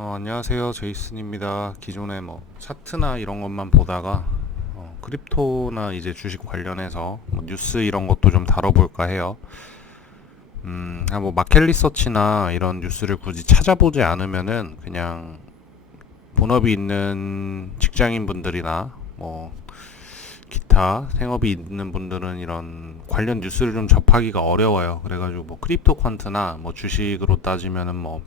안녕하세요. 제이슨입니다. 기존에 뭐 차트나 이런 것만 보다가 크립토나 이제 주식 관련해서 뭐 뉴스 이런 것도 좀 다뤄볼까 해요. 뭐 마켓 리서치나 이런 뉴스를 굳이 찾아보지 않으면은 그냥 본업이 있는 직장인 분들이나 뭐 기타 생업이 있는 분들은 이런 관련 뉴스를 좀 접하기가 어려워요. 그래가지고 뭐 크립토 퀀트나 뭐 주식으로 따지면은 뭐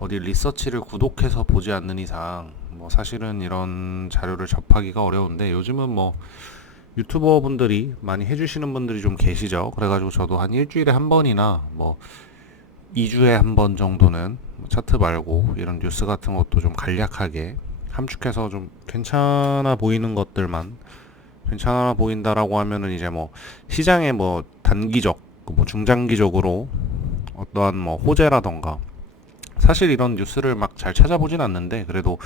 어디 리서치를 구독해서 보지 않는 이상 뭐 사실은 이런 자료를 접하기가 어려운데, 요즘은 뭐 유튜버 분들이 많이 해주시는 분들이 좀 계시죠. 그래가지고 저도 한 일주일에 한 번이나 뭐 2주에 한 번 정도는 뭐 차트 말고 이런 뉴스 같은 것도 좀 간략하게 함축해서 좀 괜찮아 보이는 것들만, 괜찮아 보인다라고 하면은 이제 뭐 시장의 뭐 단기적 뭐 중장기적으로 어떠한 뭐 호재라던가, 사실 이런 뉴스를 막 잘 찾아보진 않는데 그래도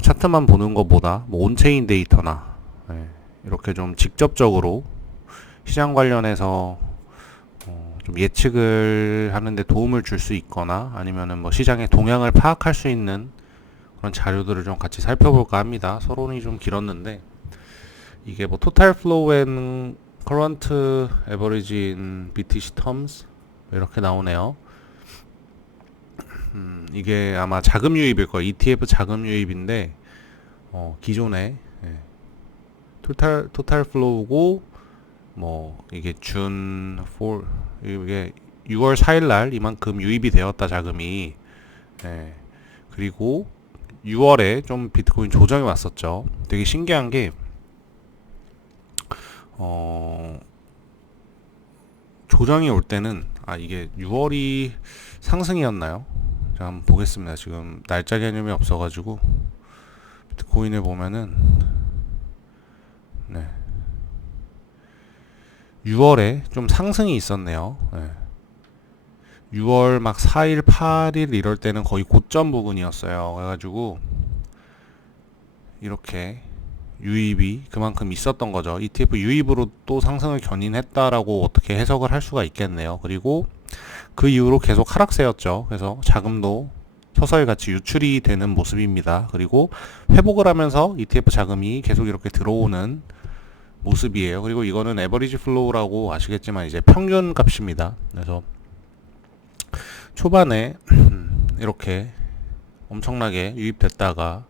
차트만 보는 것보다 뭐 온체인 데이터나 이렇게 좀 직접적으로 시장 관련해서 좀 예측을 하는데 도움을 줄 수 있거나 아니면은 뭐 시장의 동향을 파악할 수 있는 그런 자료들을 좀 같이 살펴볼까 합니다. 서론이 좀 길었는데 이게 뭐 토탈 플로우 앤 커런트 에버리지 인 BTC terms 이렇게 나오네요. 이게 아마 자금 유입일 거예요. ETF 자금 유입인데 기존에 토탈 플로우고, 뭐 이게 준 4, 이게 6월 4일 날 이만큼 유입이 되었다 자금이. 예. 그리고 6월에 좀 비트코인 조정이 왔었죠. 되게 신기한 게 어, 조정이 올 때는 이게 6월이 상승이었나요? 제가 한번 보겠습니다. 지금 날짜 개념이 없어가지고 비트코인을 보면은, 네, 6월에 좀 상승이 있었네요. 네. 6월 막 4일, 8일 이럴 때는 거의 고점 부근이었어요. 그래가지고 이렇게 유입이 그만큼 있었던 거죠. ETF 유입으로 또 상승을 견인했다라고 어떻게 해석을 할 수가 있겠네요. 그리고 그 이후로 계속 하락세였죠. 그래서 자금도 서서히 같이 유출이 되는 모습입니다. 그리고 회복을 하면서 ETF 자금이 계속 이렇게 들어오는 모습이에요. 그리고 이거는 에버리지 플로우라고 아시겠지만 이제 평균 값입니다. 그래서 초반에 이렇게 엄청나게 유입됐다가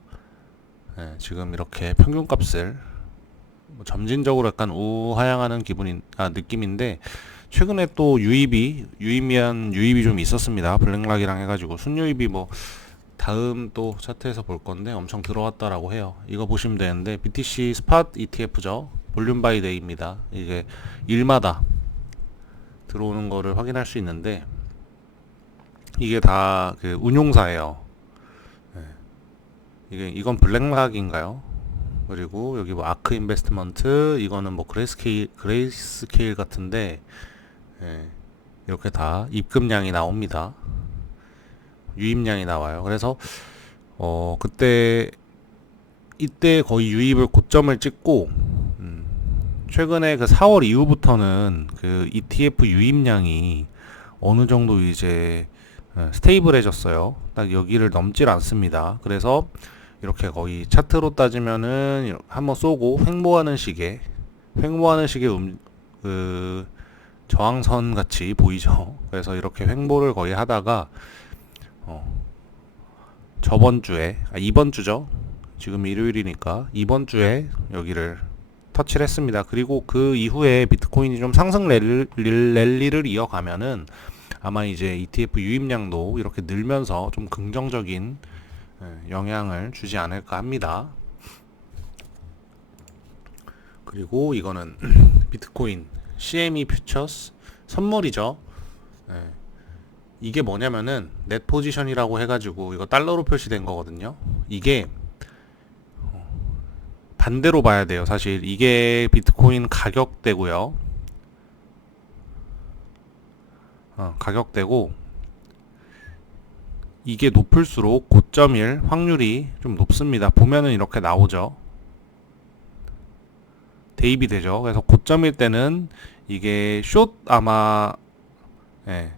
지금 이렇게 평균 값을 뭐 점진적으로 약간 우하향하는 느낌인데, 최근에 또 유의미한 유입이 좀 있었습니다. 블랙락이랑 해가지고 순유입이 뭐 다음 또 차트에서 볼 건데 엄청 들어왔다라고 해요. 이거 보시면 되는데 BTC 스팟 ETF죠. 볼륨 바이 데이입니다. 이게 일마다 들어오는 거를 확인할 수 있는데 이게 다 그 운용사예요. 이건 블랙락인가요? 그리고 여기 뭐 아크 인베스트먼트, 이거는 뭐 그레이스케일 같은데, 예, 이렇게 다 입금량이 나옵니다. 유입량이 나와요. 그래서 그때 이때 거의 유입을 고점을 찍고, 최근에 그 4월 이후부터는 그 ETF 유입량이 어느 정도 이제 스테이블해졌어요. 딱 여기를 넘질 않습니다. 그래서 이렇게 거의 차트로 따지면은 한번 쏘고 횡보하는 식의 그 저항선 같이 보이죠. 그래서 이렇게 횡보를 거의 하다가 어, 저번 주에 이번 주죠. 지금 일요일이니까 이번 주에 여기를 터치를 했습니다. 그리고 그 이후에 비트코인이 좀 상승 랠리를 이어가면은 아마 이제 ETF 유입량도 이렇게 늘면서 좀 긍정적인 영향을 주지 않을까 합니다. 그리고 이거는 비트코인 CME 퓨처스 선물이죠. 이게 뭐냐면은 넷 포지션이라고 해가지고 이거 달러로 표시된 거거든요. 이게 반대로 봐야 돼요. 사실 이게 비트코인 가격대고요. 가격대고, 이게 높을수록 고점일 확률이 좀 높습니다. 보면은 이렇게 나오죠. 대입이 되죠. 그래서 고점일 때는 이게 예,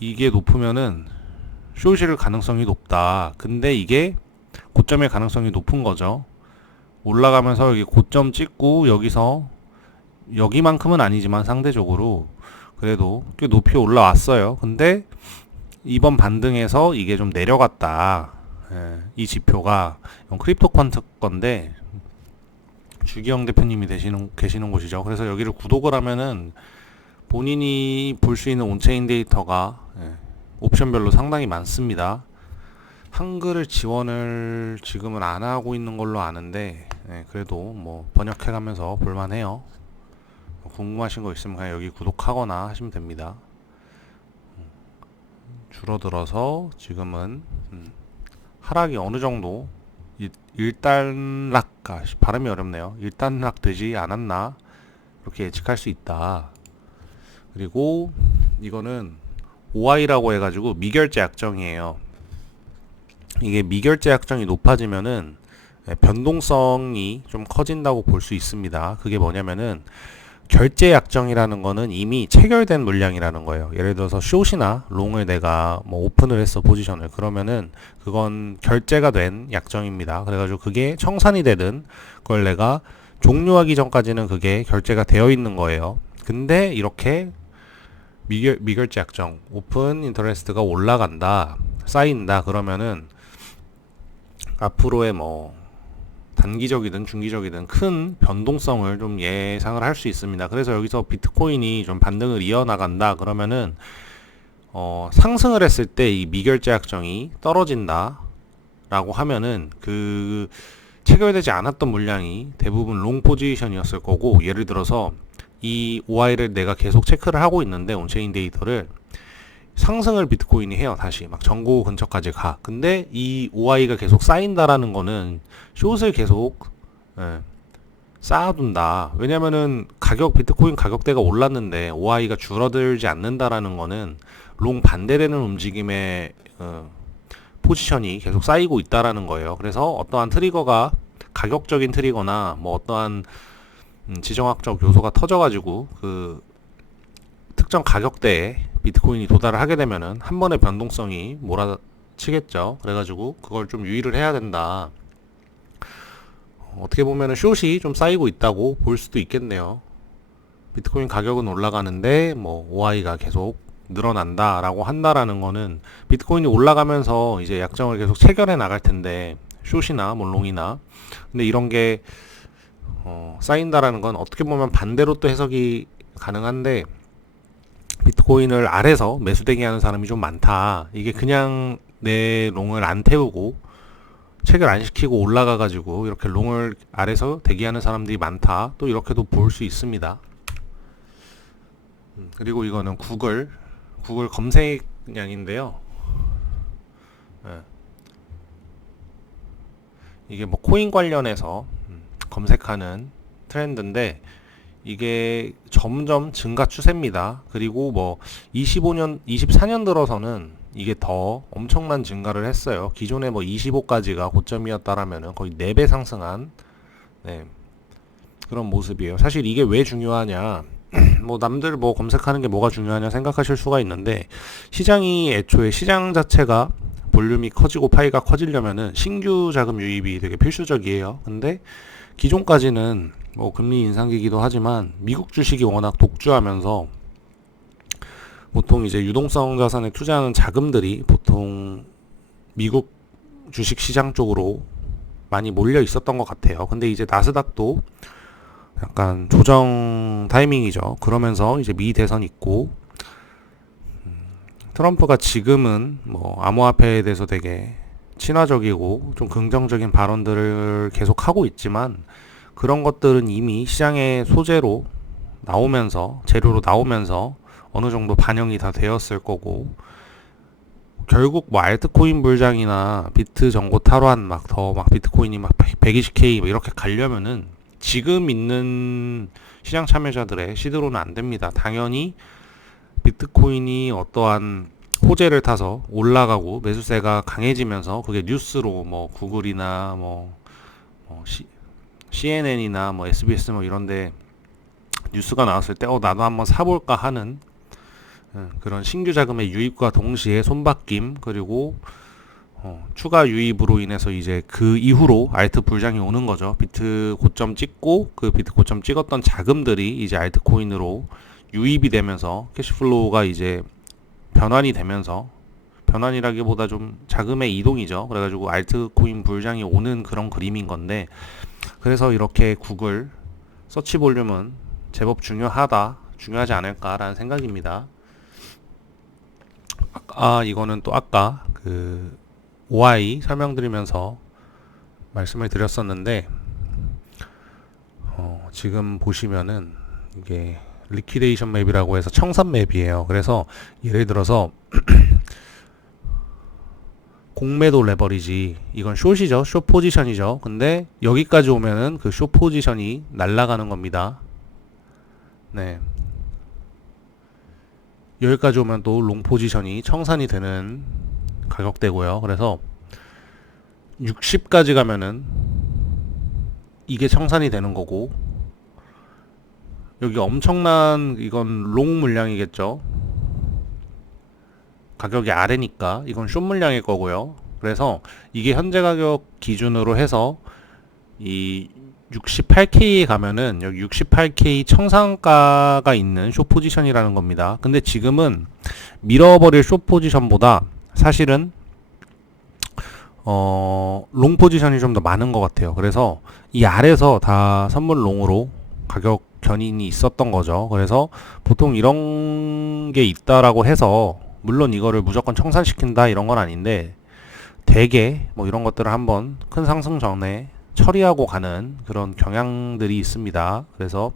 이게 높으면은 숏일 가능성이 높다. 근데 이게 고점일 가능성이 높은 거죠. 올라가면서 여기 고점 찍고 여기서 여기만큼은 아니지만 상대적으로 그래도 꽤 높이 올라왔어요. 근데 이번 반등에서 이게 좀 내려갔다. 예, 이 지표가 크립토 퀀트 건데 주기영 대표님이 계시는 곳이죠. 그래서 여기를 구독을 하면은 본인이 볼 수 있는 온체인 데이터가 옵션별로 상당히 많습니다. 한글을 지원을 지금은 안 하고 있는 걸로 아는데 그래도 뭐 번역해가면서 볼만해요. 궁금하신 거 있으면 그냥 여기 구독하거나 하시면 됩니다. 줄어들어서 지금은 하락이 어느 정도 일단락, 발음이 어렵네요. 일단락 되지 않았나 이렇게 예측할 수 있다. 그리고 이거는 OI라고 해가지고 미결제 약정이에요. 이게 미결제 약정이 높아지면은 변동성이 좀 커진다고 볼 수 있습니다. 그게 뭐냐면은 결제 약정이라는 거는 이미 체결된 물량이라는 거예요. 예를 들어서 숏이나 롱을 내가 뭐 오픈을 했어, 포지션을. 그러면은 그건 결제가 된 약정입니다. 그래가지고 그게 청산이 되든 그걸 내가 종료하기 전까지는 그게 결제가 되어 있는 거예요. 근데 이렇게 미결제 약정, 오픈 인터레스트가 올라간다, 쌓인다, 그러면은 앞으로의 뭐 단기적이든 중기적이든 큰 변동성을 좀 예상을 할 수 있습니다. 그래서 여기서 비트코인이 좀 반등을 이어나간다 그러면은 상승을 했을 때 이 미결제 약정이 떨어진다 라고 하면은 그 체결되지 않았던 물량이 대부분 롱 포지션이었을 거고, 예를 들어서 이 OI를 내가 계속 체크를 하고 있는데 온체인 데이터를 상승을 비트코인이 해요. 다시 막 전고 근처까지 가. 근데 이 OI가 계속 쌓인다라는 거는 숏을 계속 쌓아둔다. 왜냐면은 비트코인 가격대가 올랐는데 OI가 줄어들지 않는다라는 거는 롱 반대되는 움직임의 포지션이 계속 쌓이고 있다라는 거예요. 그래서 어떠한 트리거가 가격적인 트리거나 뭐 어떠한 지정학적 요소가 터져가지고 그 특정 가격대에 비트코인이 도달을 하게 되면은 한 번의 변동성이 몰아치겠죠. 그래가지고 그걸 좀 유의를 해야 된다. 어떻게 보면은 숏이 좀 쌓이고 있다고 볼 수도 있겠네요. 비트코인 가격은 올라가는데 뭐 OI가 계속 늘어난다라고 한다라는 거는 비트코인이 올라가면서 이제 약정을 계속 체결해 나갈 텐데, 숏이나 뭐 롱이나. 근데 이런 게 쌓인다라는 건 어떻게 보면 반대로 또 해석이 가능한데, 비트코인을 아래서 매수되게 하는 사람이 좀 많다. 이게 그냥 내 롱을 안 태우고 체결 안 시키고 올라가 가지고 이렇게 롱을 아래서 대기하는 사람들이 많다. 또 이렇게도 볼 수 있습니다. 그리고 이거는 구글 검색량인데요. 네. 이게 뭐 코인 관련해서 검색하는 트렌드인데 이게 점점 증가 추세입니다. 그리고 뭐 24년 들어서는 이게 더 엄청난 증가를 했어요. 기존에 뭐 25까지가 고점이었다라면은 거의 4배 상승한 그런 모습이에요. 사실 이게 왜 중요하냐? 뭐 남들 뭐 검색하는 게 뭐가 중요하냐 생각하실 수가 있는데, 시장이 애초에 시장 자체가 볼륨이 커지고 파이가 커지려면은 신규 자금 유입이 되게 필수적이에요. 근데 기존까지는 뭐 금리 인상기기도 하지만 미국 주식이 워낙 독주하면서 보통 이제 유동성 자산에 투자하는 자금들이 보통 미국 주식 시장 쪽으로 많이 몰려 있었던 것 같아요. 근데 이제 나스닥도 약간 조정 타이밍이죠. 그러면서 이제 미 대선 있고, 트럼프가 지금은 뭐 암호화폐에 대해서 되게 친화적이고 좀 긍정적인 발언들을 계속 하고 있지만, 그런 것들은 이미 시장의 소재로 나오면서, 재료로 나오면서 어느 정도 반영이 다 되었을 거고, 결국 뭐 알트코인 불장이나 비트 정고 탈환 막 비트코인이 막 120K 뭐 이렇게 가려면은 지금 있는 시장 참여자들의 시드로는 안 됩니다. 당연히 비트코인이 어떠한 호재를 타서 올라가고 매수세가 강해지면서 그게 뉴스로 뭐 구글이나 CNN이나 뭐 SBS 뭐 이런데 뉴스가 나왔을 때 나도 한번 사볼까 하는 그런 신규 자금의 유입과 동시에 손바뀜, 그리고 추가 유입으로 인해서 이제 그 이후로 알트 불장이 오는 거죠. 비트 고점 찍고 그 비트 고점 찍었던 자금들이 이제 알트코인으로 유입이 되면서 캐시플로우가 이제 변환이 되면서, 변환이라기보다 좀 자금의 이동이죠. 그래가지고 알트코인 불장이 오는 그런 그림인 건데, 그래서 이렇게 구글 서치 볼륨은 제법 중요하지 않을까라는 생각입니다. 이거는 또 아까 그 OI 설명드리면서 말씀을 드렸었는데, 지금 보시면은 이게 리퀴데이션 맵이라고 해서 청산 맵이에요. 그래서 예를 들어서 공매도 레버리지, 이건 숏이죠. 숏 포지션이죠. 근데 여기까지 오면은 그 숏 포지션이 날아가는 겁니다. 네. 여기까지 오면 또 롱 포지션이 청산이 되는 가격대고요. 그래서 60까지 가면은 이게 청산이 되는 거고, 여기 엄청난, 이건 롱 물량이겠죠. 가격이 아래니까 이건 숏 물량일 거고요. 그래서 이게 현재 가격 기준으로 해서 이 68K에 가면은 여기 68K 청산가가 있는 숏 포지션이라는 겁니다. 근데 지금은 밀어버릴 숏 포지션보다 사실은 롱 포지션이 좀 더 많은 것 같아요. 그래서 이 아래서 다 선물 롱으로 가격 견인이 있었던 거죠. 그래서 보통 이런 게 있다라고 해서, 물론 이거를 무조건 청산시킨다 이런 건 아닌데, 대개 뭐 이런 것들을 한번 큰 상승 전에 처리하고 가는 그런 경향들이 있습니다. 그래서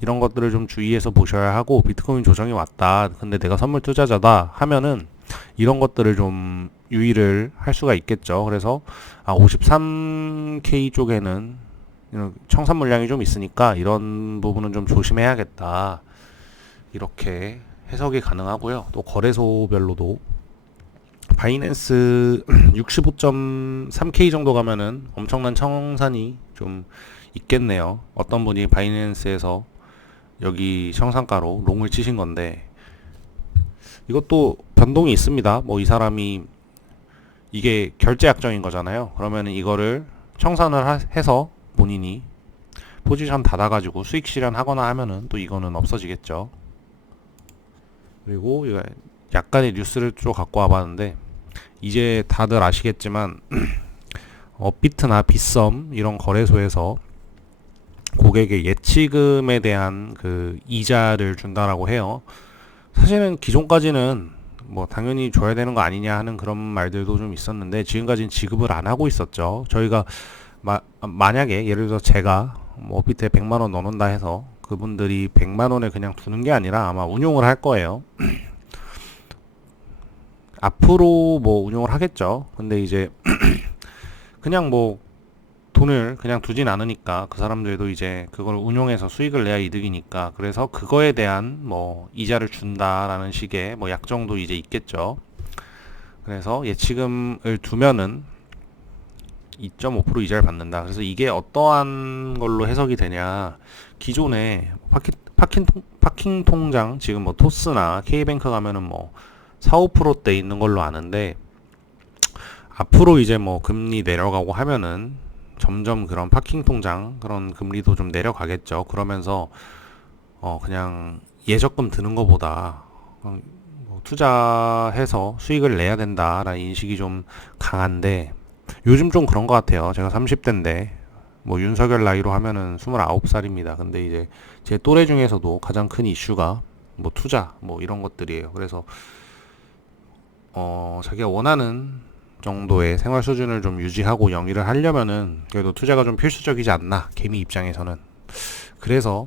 이런 것들을 좀 주의해서 보셔야 하고, 비트코인 조정이 왔다, 근데 내가 선물 투자자다 하면은 이런 것들을 좀 유의를 할 수가 있겠죠. 그래서 53K 쪽에는 청산 물량이 좀 있으니까 이런 부분은 좀 조심해야겠다, 이렇게 해석이 가능하고요. 또 거래소별로도 바이낸스 65.3K 정도 가면은 엄청난 청산이 좀 있겠네요. 어떤 분이 바이낸스에서 여기 청산가로 롱을 치신 건데, 이것도 변동이 있습니다. 뭐 이 사람이, 이게 결제 약정인 거잖아요. 그러면은 이거를 청산을 해서 본인이 포지션 닫아가지고 수익 실현하거나 하면은 또 이거는 없어지겠죠. 그리고 이거 약간의 뉴스를 좀 갖고 와봤는데, 이제 다들 아시겠지만 업비트나 빗썸 이런 거래소에서 고객의 예치금에 대한 그 이자를 준다라고 해요. 사실은 기존까지는 뭐 당연히 줘야 되는 거 아니냐 하는 그런 말들도 좀 있었는데, 지금까지는 지급을 안 하고 있었죠. 저희가 만약에 예를 들어 제가 뭐 업비트에 100만원 넣는다 해서 그분들이 100만원을 그냥 두는 게 아니라 아마 운용을 할 거예요. 앞으로 뭐 운용을 하겠죠. 근데 이제 그냥 뭐 돈을 그냥 두진 않으니까 그 사람들도 이제 그걸 운용해서 수익을 내야 이득이니까, 그래서 그거에 대한 뭐 이자를 준다라는 식의 뭐 약정도 이제 있겠죠. 그래서 예치금을 두면은 2.5% 이자를 받는다. 그래서 이게 어떠한 걸로 해석이 되냐, 기존에 파킹 통장, 지금 뭐 토스나 K뱅크 가면은 뭐 4, 5%대 있는 걸로 아는데, 앞으로 이제 뭐 금리 내려가고 하면은 점점 그런 파킹 통장 그런 금리도 좀 내려가겠죠. 그러면서 그냥 예적금 드는 것보다 뭐 투자해서 수익을 내야 된다라는 인식이 좀 강한데, 요즘 좀 그런 것 같아요. 제가 30대인데 뭐 윤석열 나이로 하면은 29살입니다. 근데 이제 제 또래 중에서도 가장 큰 이슈가 뭐 투자 뭐 이런 것들이에요. 그래서 자기가 원하는 정도의 생활 수준을 좀 유지하고 영위를 하려면은 그래도 투자가 좀 필수적이지 않나, 개미 입장에서는. 그래서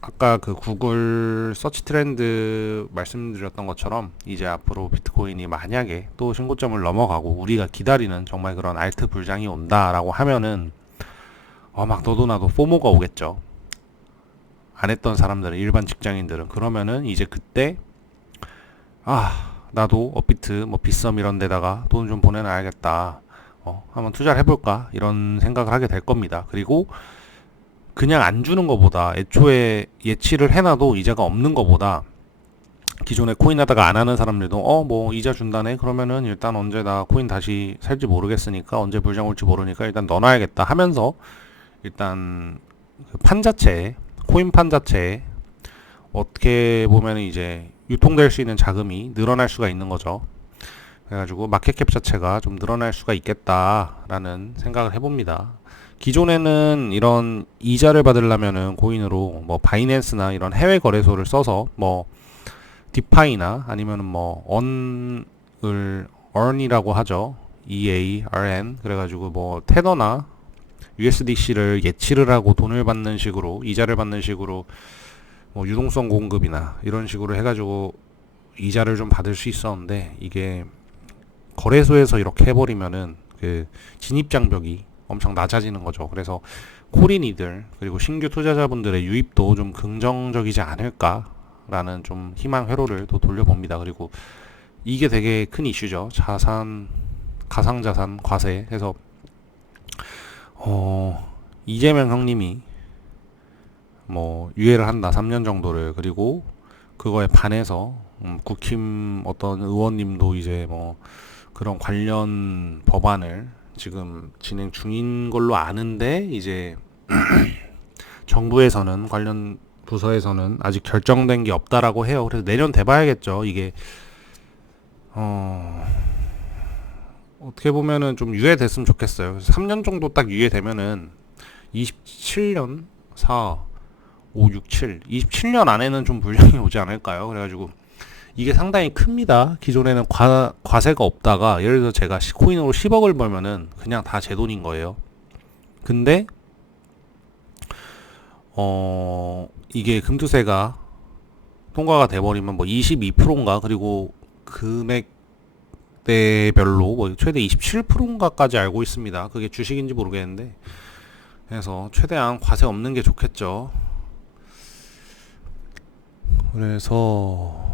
아까 그 구글 서치 트렌드 말씀드렸던 것처럼, 이제 앞으로 비트코인이 만약에 또 신고점을 넘어가고 우리가 기다리는 정말 그런 알트 불장이 온다라고 하면은 막 너도 나도 포모가 오겠죠. 안 했던 사람들은, 일반 직장인들은. 그러면은 이제 그때 나도 업비트 뭐 빗썸 이런 데다가 돈 좀 보내놔야겠다, 한번 투자를 해볼까, 이런 생각을 하게 될 겁니다. 그리고 그냥 안 주는 것보다, 애초에 예치를 해놔도 이자가 없는 것보다 기존에 코인 하다가 안 하는 사람들도 뭐 이자 준다네 그러면은 일단 언제 나 코인 다시 살지 모르겠으니까 언제 불장 올지 모르니까 일단 넣어놔야겠다 하면서 일단 그 판 자체에 코인 판 자체에 어떻게 보면 이제 유통될 수 있는 자금이 늘어날 수가 있는 거죠. 그래가지고 마켓캡 자체가 좀 늘어날 수가 있겠다라는 생각을 해봅니다. 기존에는 이런 이자를 받으려면은 코인으로 뭐 바이낸스나 이런 해외 거래소를 써서 뭐 디파이나 아니면은 뭐 언을 earn이라고 하죠. EARN 그래가지고 뭐 테더나 USDC를 예치를 하고 돈을 받는 식으로 이자를 받는 식으로 뭐 유동성 공급이나 이런 식으로 해가지고 이자를 좀 받을 수 있었는데 이게 거래소에서 이렇게 해버리면은 그 진입 장벽이 엄청 낮아지는 거죠. 그래서 코린이들 그리고 신규 투자자분들의 유입도 좀 긍정적이지 않을까라는 좀 희망 회로를 또 돌려봅니다. 그리고 이게 되게 큰 이슈죠. 자산, 가상자산 과세 해서 이재명 형님이 뭐 유예를 한다 3년 정도를 그리고 그거에 반해서 국힘 어떤 의원님도 이제 뭐 그런 관련 법안을 지금 진행 중인 걸로 아는데 이제 정부에서는 관련 부서에서는 아직 결정된 게 없다라고 해요. 그래서 내년 돼봐야겠죠. 이게 어떻게 보면은 좀 유예됐으면 좋겠어요. 그래서 3년 정도 딱 유예되면은 27년 4 5, 6, 7 27년 안에는 좀 불량이 오지 않을까요? 그래가지고 이게 상당히 큽니다. 기존에는 과세가 없다가 예를 들어 제가 코인으로 10억을 벌면은 그냥 다 제 돈인 거예요. 근데 이게 금투세가 통과가 돼버리면 뭐 22%인가 그리고 금액대별로 뭐 최대 27%인가까지 알고 있습니다. 그게 주식인지 모르겠는데 그래서 최대한 과세 없는 게 좋겠죠. 그래서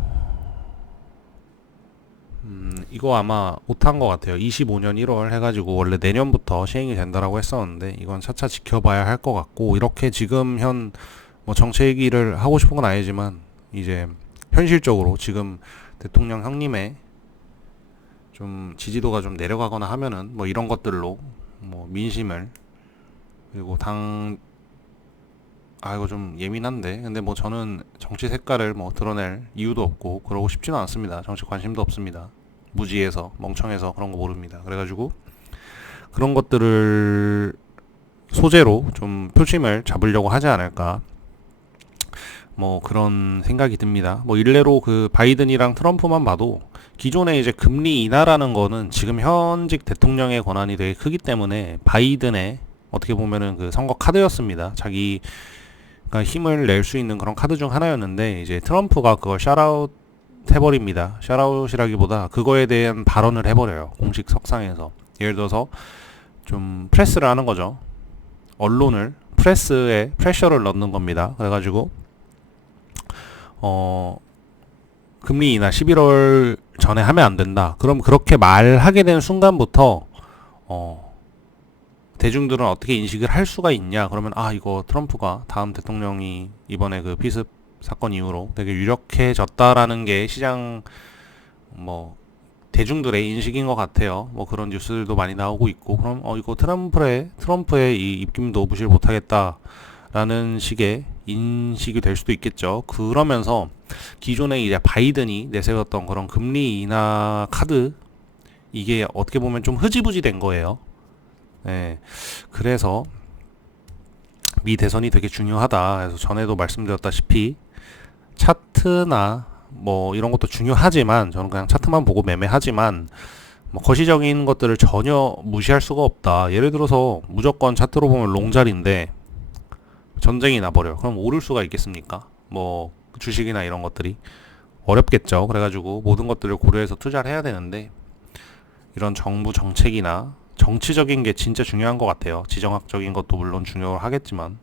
이거 아마 못한 것 같아요. 25년 1월 해가지고 원래 내년부터 시행이 된다라고 했었는데 이건 차차 지켜봐야 할 것 같고 이렇게 지금 현 뭐 정책 얘기를 하고 싶은 건 아니지만 이제 현실적으로 지금 대통령 형님의 좀 지지도가 좀 내려가거나 하면은 뭐 이런 것들로 뭐 민심을 그리고 이거 좀 예민한데 근데 뭐 저는 정치 색깔을 뭐 드러낼 이유도 없고 그러고 싶지는 않습니다. 정치 관심도 없습니다. 무지해서 멍청해서 그런 거 모릅니다. 그래가지고 그런 것들을 소재로 좀 표심을 잡으려고 하지 않을까 뭐 그런 생각이 듭니다. 뭐 일례로 그 바이든이랑 트럼프만 봐도 기존에 이제 금리 인하라는 거는 지금 현직 대통령의 권한이 되게 크기 때문에 바이든의 어떻게 보면은 그 선거 카드였습니다. 자기가 힘을 낼 수 있는 그런 카드 중 하나였는데 이제 트럼프가 그걸 샷아웃 해버립니다. 샷아웃이라기보다 그거에 대한 발언을 해버려요. 공식 석상에서. 예를 들어서 좀 프레스를 하는 거죠. 언론을 프레스에 프레셔를 넣는 겁니다. 그래가지고 금리 인하 11월 전에 하면 안 된다. 그럼 그렇게 말하게 된 순간부터 대중들은 어떻게 인식을 할 수가 있냐? 그러면 이거 트럼프가 다음 대통령이 이번에 그 피습 사건 이후로 되게 유력해졌다라는 게 시장 뭐 대중들의 인식인 것 같아요. 뭐 그런 뉴스들도 많이 나오고 있고 그럼 이거 트럼프의 이 입김도 무시를 못하겠다라는 식의 인식이 될 수도 있겠죠. 그러면서 기존에 이제 바이든이 내세웠던 그런 금리 인하 카드 이게 어떻게 보면 좀 흐지부지 된 거예요. 네. 그래서 미 대선이 되게 중요하다. 그래서 전에도 말씀드렸다시피 차트나 뭐 이런 것도 중요하지만 저는 그냥 차트만 보고 매매하지만 뭐 거시적인 것들을 전혀 무시할 수가 없다. 예를 들어서 무조건 차트로 보면 롱자리인데 전쟁이 나버려. 그럼 오를 수가 있겠습니까? 뭐 주식이나 이런 것들이 어렵겠죠. 그래가지고 모든 것들을 고려해서 투자를 해야 되는데 이런 정부 정책이나 정치적인 게 진짜 중요한 것 같아요. 지정학적인 것도 물론 중요하겠지만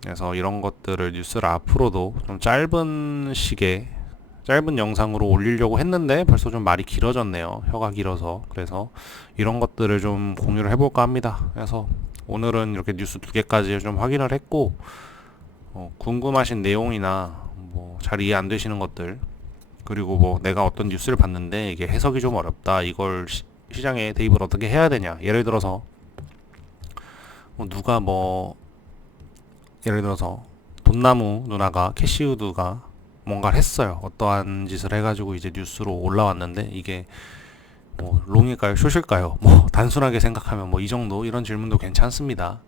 그래서 이런 것들을 뉴스를 앞으로도 좀 짧은 영상으로 올리려고 했는데 벌써 좀 말이 길어졌네요. 혀가 길어서. 그래서 이런 것들을 좀 공유를 해볼까 합니다. 그래서 오늘은 이렇게 뉴스 2개까지 좀 확인을 했고 궁금하신 내용이나 뭐 잘 이해 안 되시는 것들, 그리고 뭐 내가 어떤 뉴스를 봤는데 이게 해석이 좀 어렵다, 이걸 시장에 대입을 어떻게 해야 되냐. 예를 들어서 뭐 누가 뭐 예를 들어서 돈나무 누나가 캐시우드가 뭔가를 했어요. 어떠한 짓을 해가지고 이제 뉴스로 올라왔는데 이게 뭐 롱일까요, 숏일까요? 뭐 단순하게 생각하면 뭐 이 정도, 이런 질문도 괜찮습니다.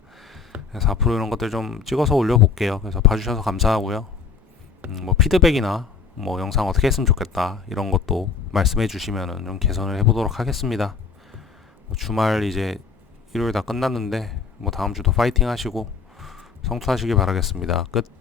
그래서 앞으로 이런 것들 좀 찍어서 올려볼게요. 그래서 봐주셔서 감사하고요. 뭐 피드백이나 뭐 영상 어떻게 했으면 좋겠다 이런 것도 말씀해 주시면은 좀 개선을 해보도록 하겠습니다. 뭐 주말 이제 일요일 다 끝났는데 뭐 다음 주도 파이팅 하시고 성투하시길 바라겠습니다. 끝.